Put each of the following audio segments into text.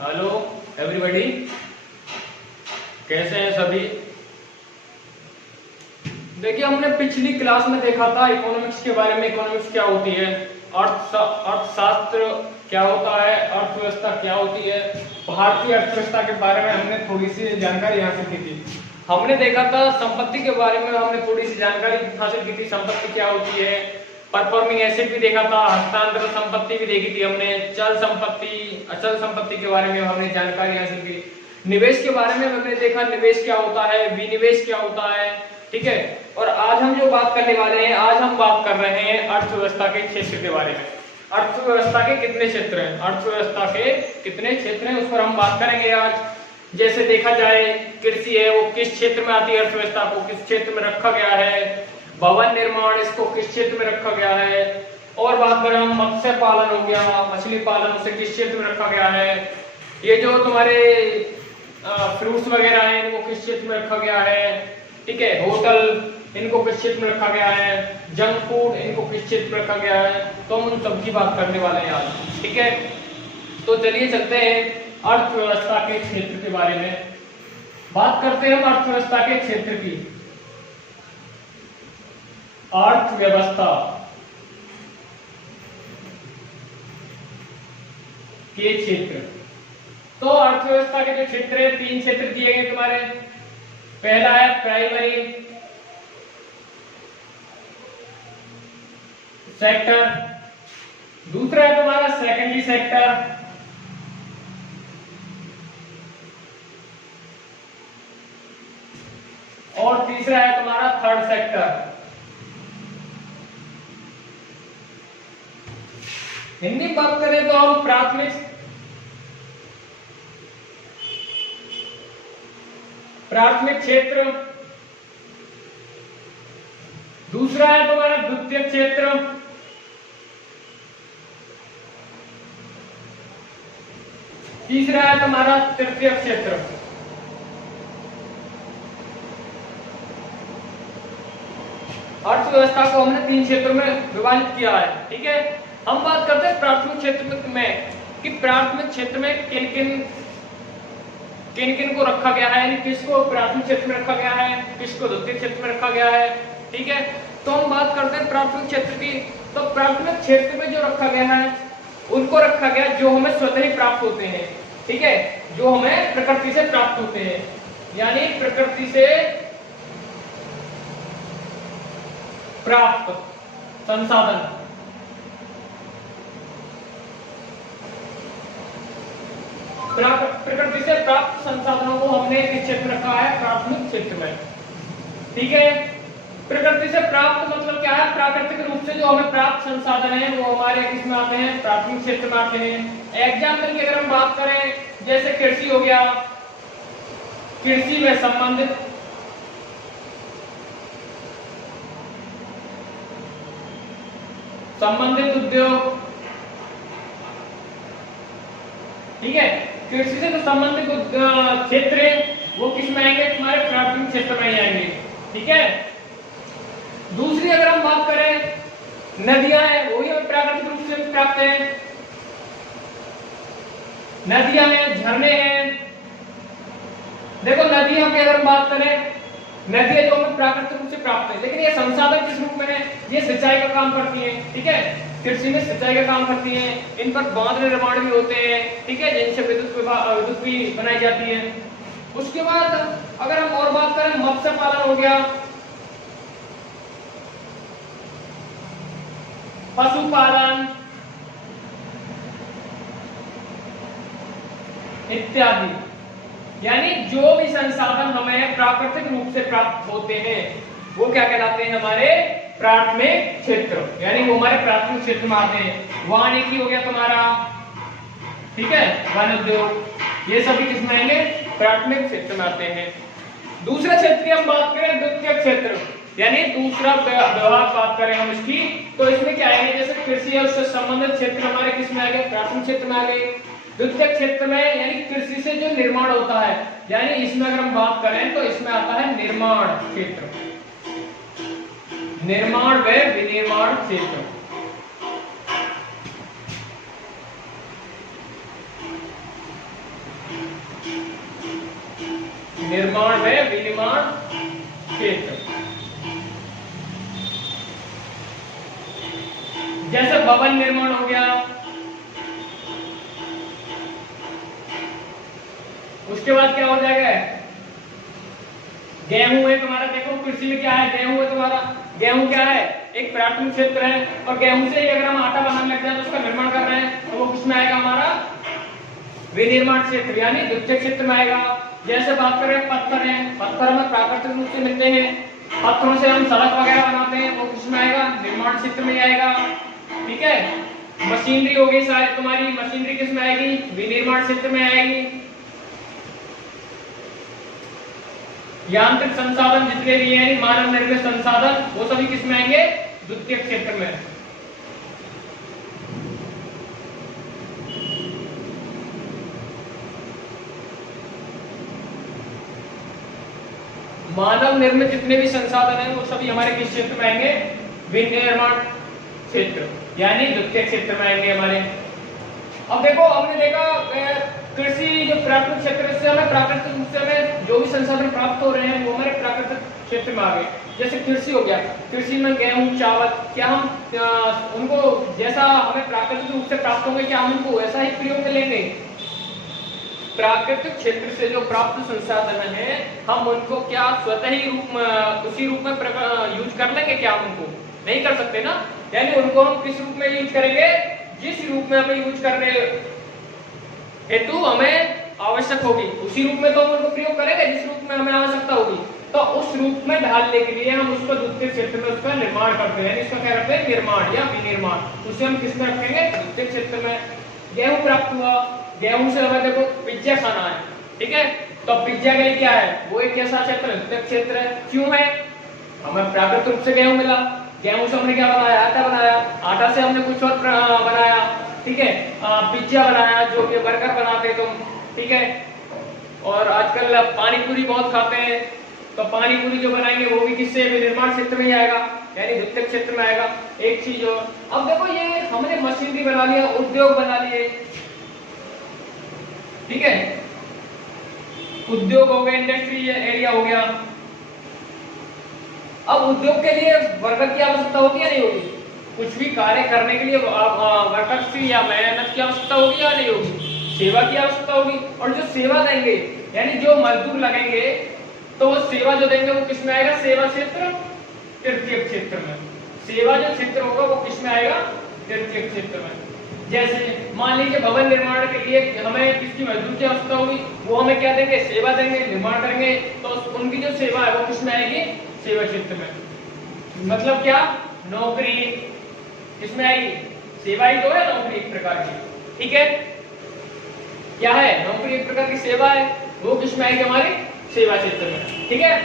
Hello everybody, कैसे हैं सभी। देखिए, हमने पिछली क्लास में देखा था इकोनॉमिक्स के बारे में। इकोनॉमिक्स क्या होती है, अर्थशास्त्र क्या होता है, अर्थव्यवस्था क्या होती है, भारतीय अर्थव्यवस्था के बारे में हमने थोड़ी सी जानकारी हासिल की थी। हमने देखा था संपत्ति के बारे में, हमने थोड़ी सी जानकारी हासिल की थी, संपत्ति क्या होती है। परफॉर्मिंग एसेट भी देखा था, हस्तांतरण संपत्ति भी देखी थी हमने, चल संपत्ति, अचल संपत्ति के बारे में हमने जानकारी हासिल की। निवेश के बारे में हमने देखा, निवेश क्या होता है, विनिवेश क्या होता है, ठीक है। और आज हम जो बात करने वाले हैं, आज हम बात कर रहे हैं अर्थव्यवस्था के क्षेत्र के बारे में। अर्थव्यवस्था के कितने क्षेत्र हैं, अर्थव्यवस्था के कितने क्षेत्र हैं, उस पर हम बात करेंगे आज। जैसे देखा जाए, कृषि है, वो किस क्षेत्र में आती है, अर्थव्यवस्था को किस क्षेत्र में रखा गया है। भवन निर्माण, इसको किस क्षेत्र में रखा गया है। और बात करें हम, मत्स्य पालन हो गया, मछली पालन, उसे किस क्षेत्र में रखा गया है। ये जो तुम्हारे फ्रूट्स वगैरह हैं, इनको किस क्षेत्र में रखा गया है, ठीक है। होटल, इनको किस क्षेत्र में रखा गया है। जंक फूड, इनको किस क्षेत्र में रखा गया है। तो हम उन सब की बात करने वाले हैं आज, ठीक है। तो चलिए चलते हैं अर्थव्यवस्था के क्षेत्र के बारे में बात करते हैं। हम अर्थव्यवस्था के क्षेत्र की, अर्थव्यवस्था के क्षेत्र। तो अर्थव्यवस्था के जो क्षेत्र है, 3 क्षेत्र दिए गए तुम्हारे। पहला है प्राइमरी सेक्टर, दूसरा है तुम्हारा सेकेंडरी सेक्टर, और तीसरा है तुम्हारा थर्ड सेक्टर। हिंदी बात करें तो हम प्राथमिक क्षेत्र, दूसरा है तुम्हारा द्वितीय क्षेत्र, तीसरा है तुम्हारा तृतीय क्षेत्र। अर्थव्यवस्था को हमने 3 क्षेत्रों में विभाजित किया है, ठीक है। हम बात करते हैं प्राथमिक क्षेत्र में कि प्राथमिक क्षेत्र में किन किन को रखा गया है, यानी किसको प्राथमिक क्षेत्र में रखा गया है, किसको द्वितीय क्षेत्र में रखा गया है, ठीक है। तो हम बात करते हैं प्राथमिक क्षेत्र की। तो प्राथमिक क्षेत्र में जो रखा गया है, उनको रखा गया जो हमें स्वतः ही प्राप्त होते हैं, ठीक है, जो हमें प्रकृति से प्राप्त होते हैं, यानी प्रकृति से प्राप्त संसाधन। प्रकृति से प्राप्त संसाधनों को हमने किस क्षेत्र में रखा है, प्राथमिक क्षेत्र में, ठीक है। प्रकृति से प्राप्त मतलब क्या है, प्राकृतिक रूप से जो हमें प्राप्त संसाधन है वो हमारे किस में आते हैं, प्राथमिक क्षेत्र में आते हैं। एग्जाम्पल की अगर हम बात करें, जैसे कृषि हो गया, कृषि में संबंधित उद्योग, ठीक है। कृषि से जो संबंधित क्षेत्र है वो किस में आएंगे, तुम्हारे प्राथमिक क्षेत्र में आएंगे, ठीक है। दूसरी अगर हम बात करें, नदियां हैं, वो ही हमें प्राकृतिक रूप से प्राप्त है। नदियां हैं, झरने हैं। देखो, नदियों की अगर हम बात करें, नदियां जो हमें प्राकृतिक रूप से प्राप्त है, लेकिन ये संसाधन किस रूप में है, ये सिंचाई का काम करती है, ठीक है। कृषि में सिंचाई का काम करती हैं, इन पर बांध निर्माण भी होते हैं, ठीक है, जिनसे विद्युत भी बनाई जाती है। उसके बाद अगर हम और बात करें, मत्स्य पालन हो गया, पशुपालन इत्यादि, यानी जो भी संसाधन हमें प्राकृतिक रूप से प्राप्त होते हैं वो क्या कहलाते हैं, हमारे प्राथमिक क्षेत्र, यानी वो हमारे प्राथमिक क्षेत्र में आते हैं। वानिकी हो गया तुम्हारा, ठीक है, वन उद्योग, ये सभी किसमें आएंगे, प्राथमिक क्षेत्र में आते हैं। दूसरे क्षेत्र की हम बात करें, द्वितीय क्षेत्र, यानी दूसरा विभाग बात करें हम इसकी, तो इसमें क्या आएंगे, जैसे कृषि है उससे संबंधित क्षेत्र हमारे किसमें आ गए, प्राथमिक क्षेत्र में आ गए। द्वितीय क्षेत्र में यानी कृषि से जो निर्माण होता है, यानी इसमें अगर हम बात करें तो इसमें आता है निर्माण क्षेत्र, निर्माण व विनिर्माण क्षेत्र। जैसे भवन निर्माण हो गया, उसके बाद क्या हो जाएगा, गेहूं है तुम्हारा, देखो कृषि में क्या है, गेहूं है तुम्हारा, गेहूं क्या है, एक प्राथमिक क्षेत्र है, और गेहूं से ही अगर हम आटा बनाने लग जाए तो उसका निर्माण कर रहे हैं, तो वो किसमें आएगा, हमारा विनिर्माण क्षेत्र यानी द्वितीय क्षेत्र में आएगा। जैसे बात करें पत्थर है, पत्थर हमें प्राकृतिक रूप से मिलते हैं, पत्थरों से हम सड़क वगैरह बनाते हैं, वो किसमें आएगा, निर्माण क्षेत्र में आएगा। ठीक है, मशीनरी हो गई सारी तुम्हारी, मशीनरी किसमें आएगी, विनिर्माण क्षेत्र में आएगी। यांत्रिक संसाधन जितने भी हैं मानव निर्मित संसाधन, वो सभी किसमें आएंगे, द्वितीय क्षेत्र में। मानव निर्मित जितने भी संसाधन हैं वो सभी हमारे किस क्षेत्र में आएंगे, विनिर्माण क्षेत्र यानी द्वितीय क्षेत्र में आएंगे हमारे। अब देखो हमने देखा कृषि जो प्राकृतिक क्षेत्र से हमें प्राकृतिक रूप से हमें जो भी संसाधन प्राप्त हो रहे हैं वो हमारे प्राकृतिक क्षेत्र में आ गए। जैसे कृषि हो गया, कृषि में गेहूं चावल, क्या हम उनको जैसा हमें प्राकृतिक रूप से प्राप्त होंगे क्या हम उनको वैसा ही प्रयोग में लेंगे? प्राकृतिक क्षेत्र से जो प्राप्त संसाधन है हम उनको क्या स्वतः ही रूप में उसी रूप में यूज कर लेंगे क्या? हम उनको नहीं कर सकते ना, यानी उनको हम किस रूप में यूज करेंगे, जिस रूप में हमें यूज करने हेतु हमें आवश्यक होगी उसी रूप में तो हम उनको प्रयोग करेंगे जिस रूप में हमें आवश्यकता होगी। तो उस रूप में ढालने के लिए हम उसको द्वितीय क्षेत्र में उसका निर्माण करते हैं, इसका क्या रखते हैं, निर्माण या विनिर्माण। उसे हम किसमें रखेंगे, द्वितीय क्षेत्र में। गेहूं प्राप्त हुआ, गेहूं से हमें देखो पिज्जा खाना है, ठीक है, तो पिज्जा के लिए क्या है, वो एक कैसा क्षेत्र, द्वितीय क्षेत्र है। क्यों है, हमें प्राकृतिक रूप से गेहूं मिला, गेहूं से हमने क्या बनाया, आटा बनाया, आटा से हमने कुछ और बनाया, ठीक है, पिज्जा बनाया जो कि बर्गर बनाते तुम, ठीक है, और आजकल पानी पूरी बहुत खाते हैं, तो पानी पूरी जो बनाएंगे वो भी किससे, विनिर्माण क्षेत्र में ही आएगा यानी द्वितीय क्षेत्र में आएगा। एक चीज और, अब देखो ये हमने मशीनरी बना लिया, उद्योग बना लिए, ठीक है, उद्योग हो गया, इंडस्ट्री एरिया हो गया। अब उद्योग के लिए वर्कर की आवश्यकता होती है नहीं होगी, कुछ भी कार्य करने के लिए वर्कर्स की या मेहनत की आवश्यकता होगी या नहीं होगी, सेवा की आवश्यकता होगी। और जो सेवा देंगे यानी जो मजदूर लगेंगे तो वो सेवा जो देंगे वो किसमें आएगा, सेवा क्षेत्र, तृतीय क्षेत्र में। सेवा जो क्षेत्र होगा वो किसमें आएगा, तृतीय क्षेत्र में। जैसे मान लीजिए भवन निर्माण के लिए हमें किसकी मजदूर की आवश्यकता होगी, वो हमें क्या देंगे, सेवा देंगे, निर्माण करेंगे, तो उनकी जो सेवा है वो किसमें आएगी, सेवा क्षेत्र में। मतलब क्या, नौकरी किसमें आएगी, सेवा ही तो है नौकरी एक प्रकार की, ठीक है, क्या है, नौकरी एक प्रकार की सेवा है, वो किसमें आएगी, हमारी सेवा क्षेत्र में, ठीक है।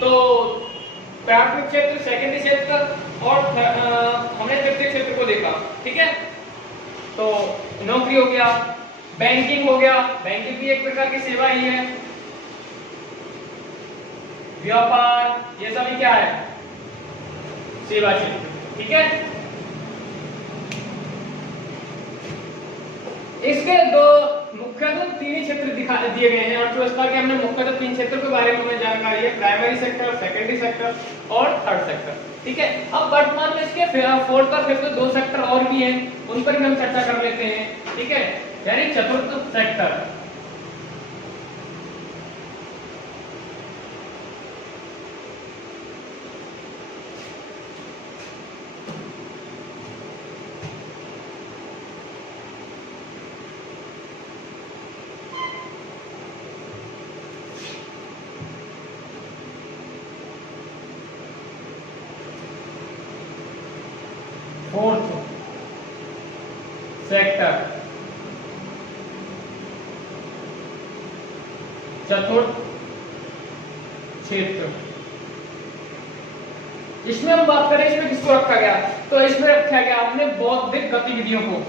तो प्राथमिक क्षेत्र, सेकेंडरी क्षेत्र और हमने तृतीय क्षेत्र को देखा, ठीक है। तो नौकरी हो गया, बैंकिंग हो गया, बैंकिंग भी एक प्रकार की सेवा ही है, व्यापार, ये सभी क्या है, सेवा क्षेत्र, ठीक है। इसके दो मुख्यतः तीन ही क्षेत्र दिखा दिए गए हैं अर्थव्यवस्था के। हमने मुख्यतः तीन क्षेत्रों के बारे में हमें जानकारी है, प्राइमरी सेक्टर, सेकेंडरी सेक्टर और थर्ड सेक्टर, ठीक है। अब वर्तमान में इसके फोर्थ और फिफ्थ दो सेक्टर और भी हैं, उन पर भी हम चर्चा कर लेते हैं, ठीक है, यानी चतुर्थ सेक्टर। फोर्थ सेक्टर, चतुर्थ क्षेत्र। इसमें हम बात करें, इसमें किसको रखा गया, तो इसमें रखा गया हमने बौद्धिक गतिविधियों को।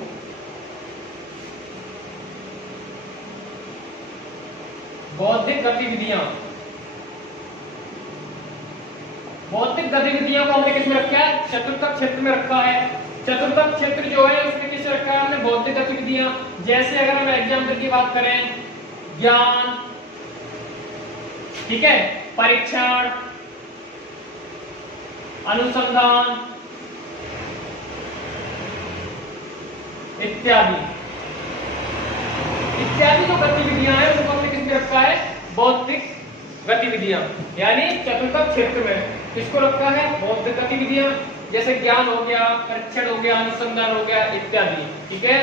बौद्धिक गतिविधियां, बौद्धिक गतिविधियों को हमने किसमें रखा है, चतुर्थ क्षेत्र में रखा है। चतुर्थ क्षेत्र जो है उसमें किसे रखा है हमने, बौद्धिक गतिविधियां। जैसे अगर हम एग्जाम्पल की बात करें, ज्ञान, ठीक है, परीक्षण, अनुसंधान, इत्यादि इत्यादि जो गतिविधियां हैं उनको हमने किसमें रखा है, बौद्धिक गतिविधियां। यानी चतुर्थ क्षेत्र में किसको रखा है, बौद्धिक गतिविधियां, जैसे ज्ञान हो गया, परीक्षण हो गया, अनुसंधान हो गया इत्यादि। ठीक है,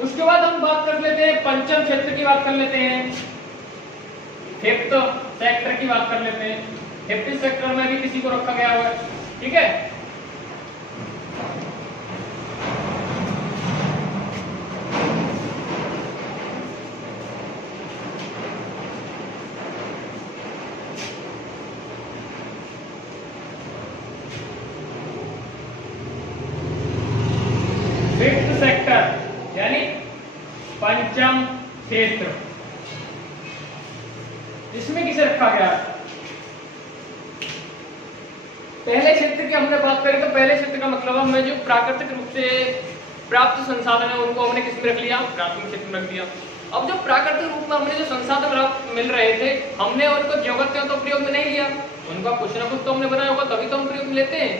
उसके बाद हम बात कर लेते हैं पंचम क्षेत्र की बात कर लेते हैं, फिफ्थ सेक्टर की बात कर लेते हैं। फिफ्थ सेक्टर में भी किसी को रखा गया हुआ है। ठीक है, फिफ्थ सेक्टर यानी पंचम क्षेत्र, इसमें किसे रखा गया। पहले क्षेत्र की हमने बात करी तो पहले क्षेत्र का मतलब हमें जो प्राकृतिक रूप से प्राप्त संसाधन है उनको हमने किसमें रख लिया, प्राथमिक क्षेत्र में रख दिया। अब जो प्राकृतिक रूप में हमने जो संसाधन मिल रहे थे हमने उनको जगत तो प्रयोग में नहीं लिया, उनका कुछ ना कुछ तो हमने बनाया होगा तभी तो हम प्रयोग में लेते हैं।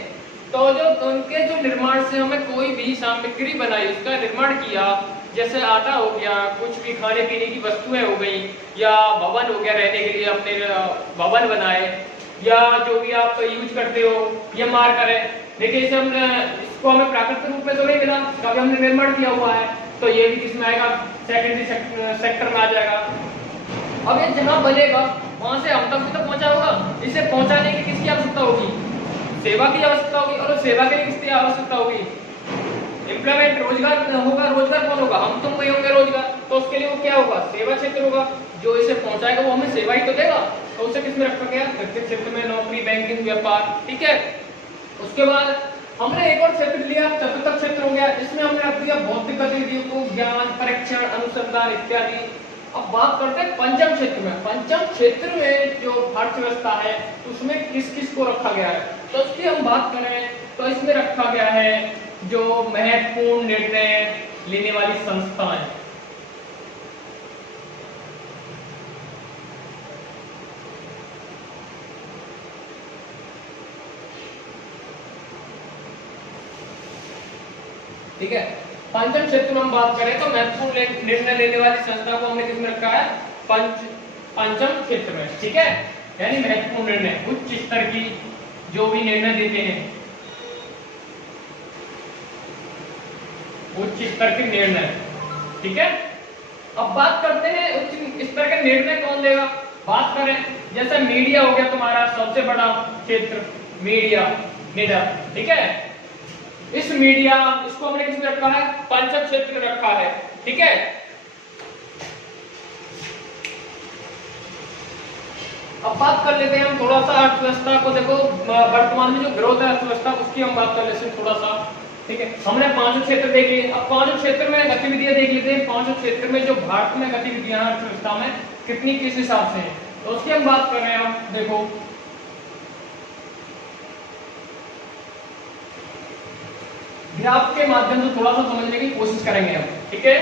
तो जो उनके जो निर्माण से हमें कोई भी सामग्री बनाई उसका निर्माण किया, जैसे आटा हो गया, कुछ भी खाने पीने की वस्तुएं हो गई, या भवन हो गया रहने के लिए अपने भवन बनाए, या जो भी आप यूज करते हो ये मार्ग करें। देखिए इसे हमने इसको हमें प्राकृतिक रूप में तो नहीं मिला, इसका भी हमने निर्माण किया हुआ है, तो ये भी किसमें आएगा, सेकेंडरी सेक्टर में आ जाएगा। अब ये जहाँ बनेगा वहां से हम तक भी तो पहुंचा होगा, इसे पहुंचाने की किसकी आवश्यकता होगी, सेवा की आवश्यकता होगी, और सेवा के लिए किसकी आवश्यकता होगी, एम्प्लॉयमेंट, रोजगार होगा। रोजगार कौन होगा, हम तुम वही होंगे रोजगार, तो उसके लिए वो क्या होगा, सेवा क्षेत्र होगा। जो इसे पहुंचाएगा वो हमें सेवा ही तो देगा, तो उसे किसमें रखा गया, व्यक्तिगत क्षेत्र में, नौकरी, बैंकिंग, व्यापार। ठीक है, उसके बाद हमने एक और क्षेत्र लिया, चतुर्थ क्षेत्र हो गया, इसमें हमने रख दिया बौद्धिक गतिविधियों को, ज्ञान, परीक्षण, अनुसंधान इत्यादि। अब बात करते हैं पंचम क्षेत्र में। पंचम क्षेत्र में जो अर्थव्यवस्था है उसमें किस किस को रखा गया है, तो उसकी हम बात करें तो इसमें रखा गया है जो महत्वपूर्ण निर्णय लेने वाली संस्थाएं। ठीक है, पंचम क्षेत्र में हम बात करें तो महत्वपूर्ण निर्णय लेने वाली संस्था को हमने किसमें रखा है, पंचम क्षेत्र में। ठीक है, यानी महत्वपूर्ण निर्णय, उच्च स्तर की जो भी निर्णय देते हैं, उच्च स्तर के निर्णय। ठीक है, अब बात करते हैं उच्च स्तर के निर्णय कौन देगा। बात करें जैसे मीडिया हो गया तुम्हारा सबसे बड़ा क्षेत्र, मीडिया निडर। ठीक है, इस मीडिया इसको हमने किसमें रखा है, पंचम क्षेत्र में रखा है। ठीक है, अब बात कर लेते हैं हम थोड़ा सा अर्थव्यवस्था को। देखो वर्तमान में जो ग्रोथ है अर्थव्यवस्था उसकी हम बात कर लेते हैं थोड़ा सा। ठीक है, हमने पांचों क्षेत्र देख लिए, अब पांचों क्षेत्र में गतिविधियां देख लेते हैं। पांचों क्षेत्र में जो भारत में गतिविधियां अर्थव्यवस्था में कितनी किस हिसाब से है तो उसकी हम बात कर रहे हैं। आप देखो ग्राफ के माध्यम से थोड़ा सा समझने की कोशिश करेंगे हम। ठीक है,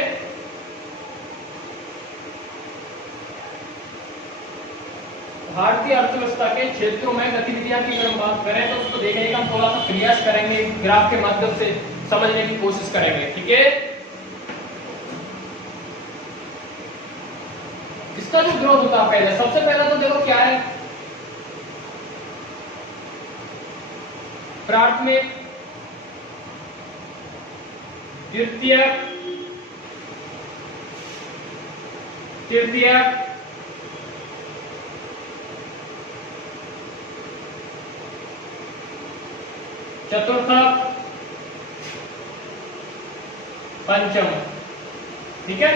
भारतीय अर्थव्यवस्था के क्षेत्रों में गतिविधियां की अगर हम बात करें तो उसको देखने का हम थोड़ा सा प्रयास करेंगे, ग्राफ के माध्यम से समझने की कोशिश करेंगे। ठीक है, इसका जो ग्रोथ होता है पहले, सबसे पहला तो देखो क्या है, प्राथमिक, द्वितीयक, तृतीयक, चतुर्थक, पंचम। ठीक है,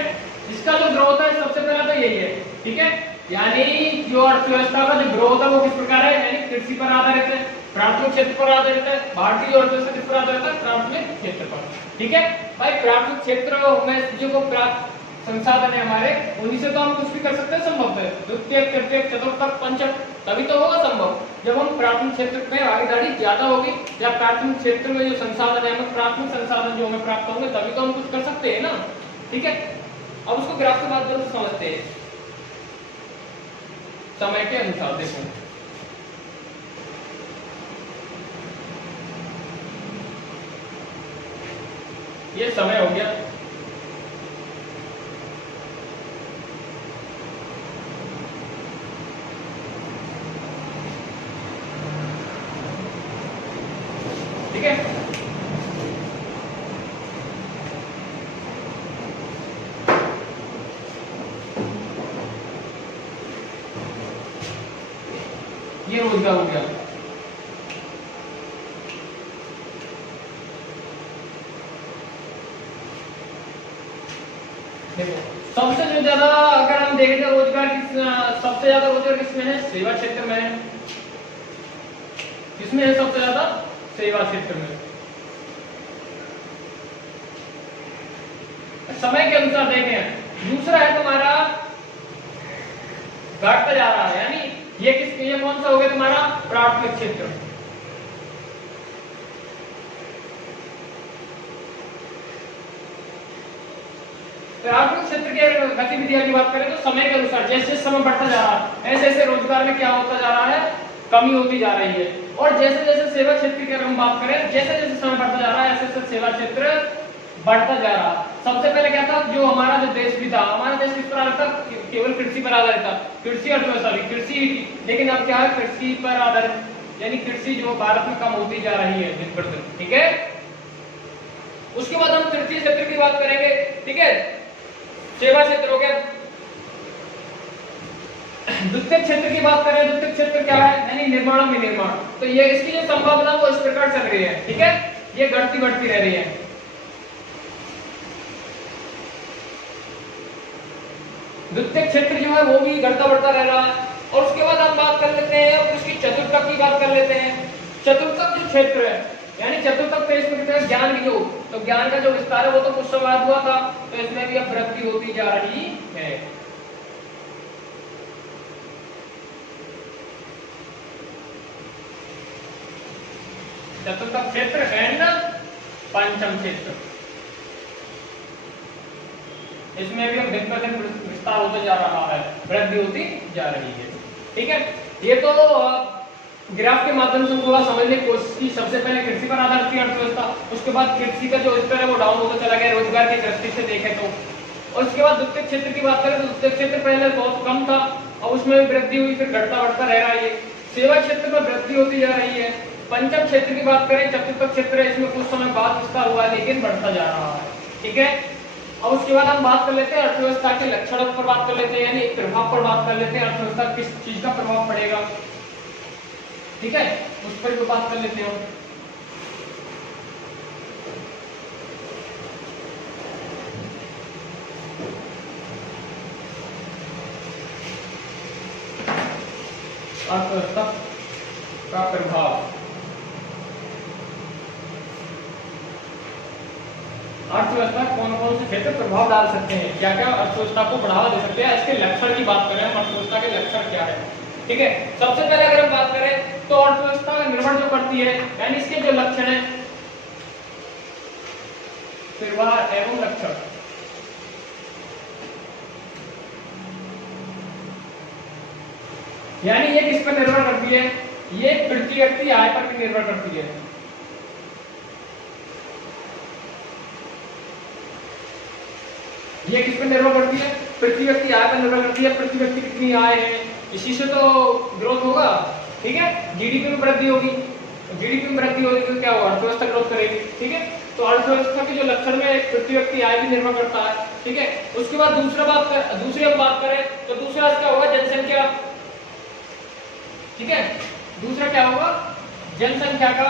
इसका जो ग्रोथ है सबसे पहला तो यही है। ठीक है, यानी जो अर्थव्यवस्था का जो ग्रोथ है वो किस प्रकार है, यानी कृषि पर आधारित है, प्राथमिक क्षेत्र पर आधारित है। भारतीय जो अर्थव्यवस्था किस पर आधारित है, प्राथमिक क्षेत्र पर। ठीक है भाई, प्राथमिक क्षेत्र में जो प्राप्त संसाधन है हमारे उन्हीं से तो हम कुछ भी कर सकते हैं, संभव है। द्वितीय, तृतीय, चतुर्थ, पंचम, तभी तो होगा संभव जब हम प्राथमिक क्षेत्र में भागीदारी ज्यादा होगी, या प्राथमिक क्षेत्र में जो संसाधन है हमें प्राथमिक संसाधन जो हमें प्राप्त होंगे तभी तो हम कुछ कर सकते हैं ना। ठीक है, अब उसको ग्राफ के माध्यम से समझते हैं समय के अनुसार। देखो ये समय हो गया, ये रोजगार हो गया। देखो सबसे जो ज्यादा अगर हम देखें तो रोजगार सबसे ज्यादा रोजगार किसमें है? सेवा क्षेत्र में है। किसमें है सबसे ज्यादा? सेवा क्षेत्र में। समय के अनुसार देखें, दूसरा है तुम्हारा घटता जा रहा है, यानी ये कौन सा हो गया तुम्हारा? प्राथमिक क्षेत्र। प्राथमिक क्षेत्र की गतिविधियों की बात करें तो समय के अनुसार जैसे समय बढ़ता जा रहा है ऐसे ऐसे रोजगार में क्या होता जा रहा है? कमी होती जा रही है। और जैसे जैसे सेवा क्षेत्र की अगर हम बात करें, जैसे जैसे समय बढ़ता जा रहा है ऐसे ऐसे सेवा क्षेत्र बढ़ता जा रहा है। सबसे पहले क्या था? जो हमारा जो देश भी था, हमारा देश किस पर आधारित था? केवल कृषि पर आधारित था, कृषि अर्थव्यवस्था थी, कृषि थी। लेकिन अब क्या है? कृषि पर आधारित, यानी कृषि जो भारत में कम होती जा रही है दिन पर दिन। ठीक है, उसके बाद हम तृतीय क्षेत्र की बात करेंगे। ठीक है, सेवा क्षेत्र हो गया। द्वितीय क्षेत्र की बात करें, द्वितीय क्षेत्र क्या है? यानी निर्माण में निर्माण। तो ये इसकी जो संभावना वो इस प्रकार चल रही है। ठीक है, ये घटती बढ़ती रह रही है। द्वितीय क्षेत्र जो है वो भी घटता बढ़ता रह रहा है। और उसके बाद हम बात कर लेते हैं, और उसकी चतुर्थक की बात कर लेते हैं। चतुर्थक जो क्षेत्र है, यानी चतुर्थक तो इसमें कहते हैं ज्ञान की योग। तो ज्ञान का जो विस्तार है वो तो कुछ समय बाद हुआ था, तो इसमें भी अब वृद्धि होती जा रही है। चतुर्थक क्षेत्र एंड पंचम क्षेत्र, इसमें भी अब दिन पर दिन विस्तार होता जा रहा है, वृद्धि होती जा रही है। ठीक है, ये तो ग्राफ के माध्यम से थोड़ा समझने की कोशिश की। सबसे पहले कृषि पर आधारित थी अर्थव्यवस्था, उसके बाद कृषि का जो स्तर है वो डाउन होता चला गया रोजगार की दृष्टि से देखें तो। और उसके बाद द्वितीय क्षेत्र की बात करें तो द्वितीय क्षेत्र पहले बहुत कम था और उसमें वृद्धि हुई, फिर घटता बढ़ता रह रहा है। सेवा क्षेत्र में वृद्धि होती जा रही है। पंचम क्षेत्र की बात करें, चतुर्थ क्षेत्र है, इसमें कुछ समय बाद विस्तार हुआ लेकिन बढ़ता जा रहा है। ठीक है, और उसके बाद हम बात कर लेते हैं अर्थव्यवस्था के लक्षणों पर बात कर लेते हैं, यानी एक प्रभाव पर बात कर लेते हैं। अर्थव्यवस्था किस चीज का प्रभाव पड़ेगा, ठीक है, उस पर भी बात कर लेते हैं। अर्थव्यवस्था का प्रभाव, अर्थव्यवस्था कौन कौन से क्षेत्र प्रभाव डाल सकते हैं, क्या क्या अर्थव्यवस्था को बढ़ावा दे सकते हैं, इसके लक्षण की बात करें हम, अर्थव्यवस्था के लक्षण क्या है। ठीक है, सबसे पहले अगर हम बात करें तो अर्थव्यवस्था का निर्माण जो करती है, यानी इसके जो लक्षण है, प्रवाह एवं लक्षण। यानी ये किस पर निर्भर करती है, ये प्रति व्यक्ति आय पर भी निर्भर करती है। ये किस पर निर्भर करती है, प्रति व्यक्ति आय पर निर्भर करती है। प्रति व्यक्ति कितनी आय है, इसी से तो ग्रोथ होगा। ठीक है, जीडीपी में वृद्धि होगी, जीडीपी में वृद्धि होगी तो क्या होगा, अर्थव्यवस्था ग्रोथ करेगी। ठीक है, तो अर्थव्यवस्था के जो लक्षण में प्रति व्यक्ति आय भी निर्भर करता है। ठीक है, उसके बाद दूसरी हम बात करें तो दूसरा क्या होगा, जनसंख्या। ठीक है, दूसरा क्या होगा, जनसंख्या का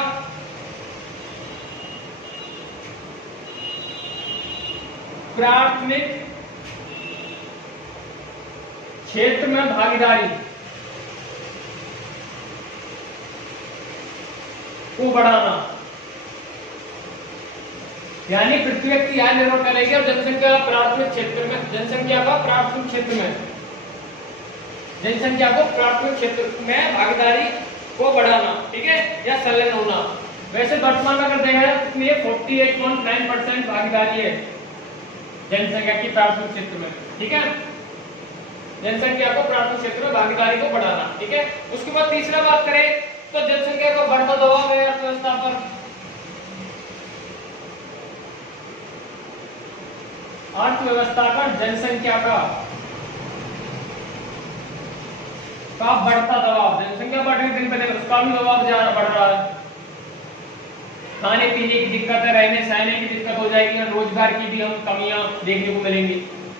प्राथमिक क्षेत्र में भागीदारी को बढ़ाना, यानी प्रति व्यक्ति आय निर्भर करेगी और जनसंख्या प्राथमिक क्षेत्र में, जनसंख्या का प्राथमिक क्षेत्र में, जनसंख्या को प्राथमिक क्षेत्र में भागीदारी को बढ़ाना। ठीक है, या संलग्न होना। वैसे वर्तमान में अगर देखा जाए तो ये 48.9% भागीदारी है जनसंख्या की प्राथमिक क्षेत्र में। ठीक है, जनसंख्या को प्राथमिक क्षेत्र में भागीदारी को बढ़ाना। ठीक है, उसके बाद तीसरा बात करें तो जनसंख्या का बढ़ता दबाव है अर्थव्यवस्था पर। अर्थव्यवस्था का जनसंख्या का बढ़ता दबाव, जनसंख्या बढ़ रही दिन पे दिन उसका भी दबाव बढ़ रहा है। खाने पीने की दिक्कत है, रहने सहने की दिक्कत हो जाएगी और रोजगार की भी हम कमियां देखने को मिलेंगी।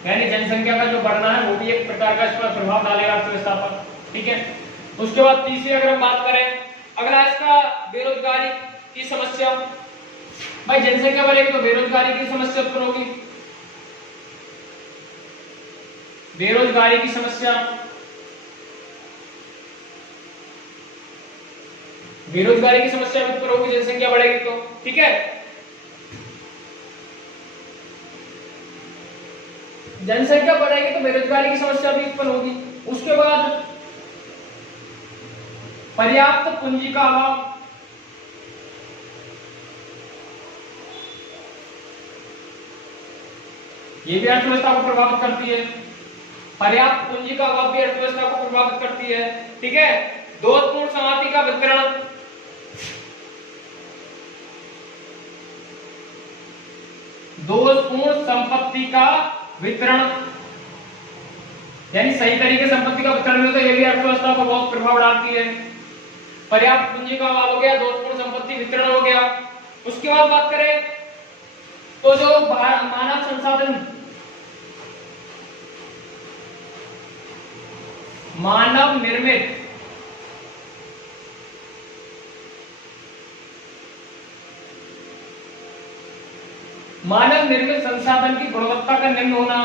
यानी जनसंख्या का जो बढ़ना है वो भी एक प्रकार का इस पर प्रभाव डालेगा अर्थव्यवस्था पर। ठीक है, उसके बाद तीसरी अगर हम बात करें, अगला इसका बेरोजगारी की समस्या। भाई जनसंख्या बढ़ेगी तो बेरोजगारी की समस्या उत्पन्न होगी। बेरोजगारी की समस्या, बेरोजगारी की समस्या उत्पन्न होगी जनसंख्या बढ़ेगी तो, ठीक है। जनसंख्या बढ़ेगी तो बेरोजगारी की समस्या भी उत्पन्न होगी। उसके बाद पर्याप्त पूंजी का अभाव, ये भी अर्थव्यवस्था को प्रभावित करती है। पर्याप्त पूंजी का अभाव भी अर्थव्यवस्था को प्रभावित करती है, ठीक है। दोषपूर्ण संपत्ति का वितरण, दोषपूर्ण संपत्ति का वितरण, यानी सही तरीके से संपत्ति का वितरण नहीं होता, ये भी अर्थव्यवस्था को बहुत प्रभाव डालती है। पर्याप्त पूंजी का अभाव हो गया, दोषपूर्ण संपत्ति वितरण हो गया। उसके बाद बात करें तो जो मानव संसाधन, मानव निर्मित, मानव निर्मित संसाधन की गुणवत्ता का निम्न होना,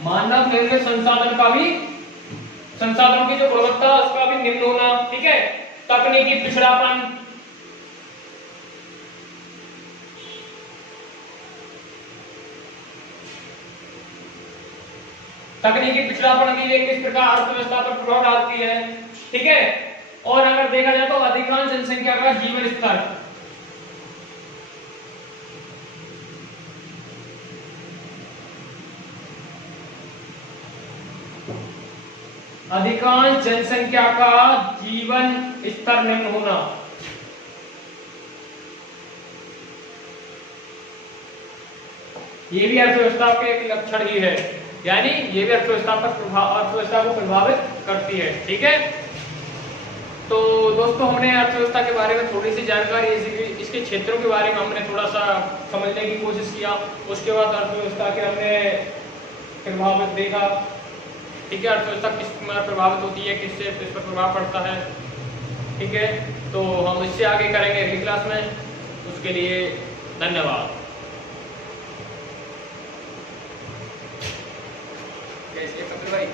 मानव निर्मित संसाधन का भी, संसाधनों की जो गुणवत्ता उसका भी निम्न होना, ठीक है। तकनीकी पिछड़ापन, तकनीकी पिछड़ापन भी एक किस प्रकार अर्थव्यवस्था पर प्रभाव डालती है, ठीक है। और अगर देखा जाए तो अधिकांश जनसंख्या का जीवन स्तर, अधिकांश जनसंख्या का जीवन स्तर निम्न होना, ये भी अर्थव्यवस्था के एक लक्षण ही है, यानी ये भी अर्थव्यवस्था को प्रभावित करती है, ठीक है। तो दोस्तों हमने अर्थव्यवस्था के बारे में थोड़ी सी जानकारी, इसके क्षेत्रों के बारे में हमने थोड़ा सा समझने की कोशिश किया। उसके बाद अर्थव्यवस्था के हमने प्रभावित देखा, ठीक है। अर्थव्यवस्था किस प्रकार प्रभावित होती है, किससे इस पर प्रभाव पड़ता है, ठीक है। तो हम इससे आगे करेंगे अगली क्लास में। उसके लिए धन्यवाद। कैसे कपिल भाई?